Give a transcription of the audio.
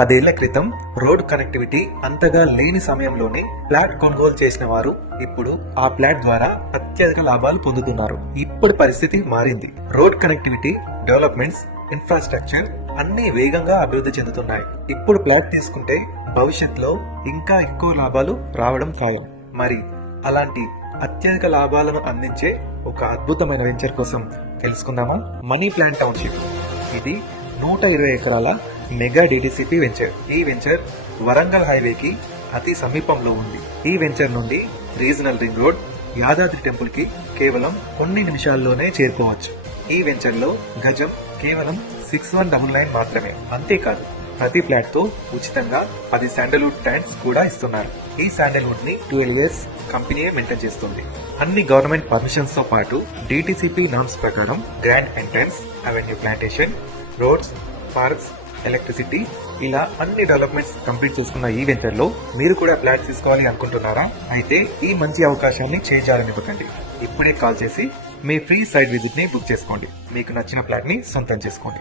10 ఏళ్ల క్రితం road connectivity అంతగా లేని సమయంలోనే ఫ్లాట్ కొనుగోలు చేసిన వారు ఇప్పుడు ఆ ఫ్లాట్ ద్వారా అత్యధిక లాభాలు పొందుతున్నారు. ఇప్పుడు పరిస్థితి మారింది. రోడ్ కనెక్టివిటీ, డెవలప్మెంట్స్, ఇన్ఫ్రాస్ట్రక్చర్ అన్ని వేగంగా అభివృద్ధి చెందుతున్నాయి. ఇప్పుడు ఫ్లాట్ తీసుకుంటే భవిష్యత్తులో ఇంకా ఎక్కువ లాభాలు రావడం ఖాయం. మరి అలాంటి అత్యధిక లాభాలను అందించే ఒక అద్భుతమైన వెంచర్ కోసం తెలుసుకుందామా? Money plant township. ఇది 120 ఎకరాల మెగా డిటిసిపి వెంచర్. ఈ వెంచర్ వరంగల్ హైవేకి అతి సమీపంలో ఉంది. ఈ వెంచర్ నుండి regional ring road, Yadadri temple కి కేవలం కొన్ని నిమిషాల్లోనే చేరుకోవచ్చు. ఈ వెంచర్ లో గజం కేవలం 6199 మాత్రమే. అంతేకాదు, ప్రతి ఫ్లాట్ తో ఉచితంగా 10 శాండల్వుడ్ ప్లాంట్స్ కూడా ఇస్తున్నారు. ఈ శాండల్వుడ్ ని 12 ఇయర్స్ కంపెనీయే మెయింటైన్ చేస్తుంది. అన్ని గవర్నమెంట్ పర్మిషన్స్ తో పాటు డిటిసిపి నామ్స్ ప్రకారం grand entrance, avenue plantation, roads, parks, electricity ఇలా అన్ని డెవలప్మెంట్స్ కంప్లీట్ చేసుకున్న ఈ వెంచర్ లో మీరు కూడా ఫ్లాట్ తీసుకోవాలి అనుకుంటున్నారా? అయితే ఈ మంచి అవకాశాన్ని చేజారనివ్వకండి. ఇప్పుడే కాల్ చేసి మీ ఫ్రీ సైట్ విజిట్ ని బుక్ చేసుకోండి. మీకు నచ్చిన ఫ్లాట్ ని సొంతం చేసుకోండి.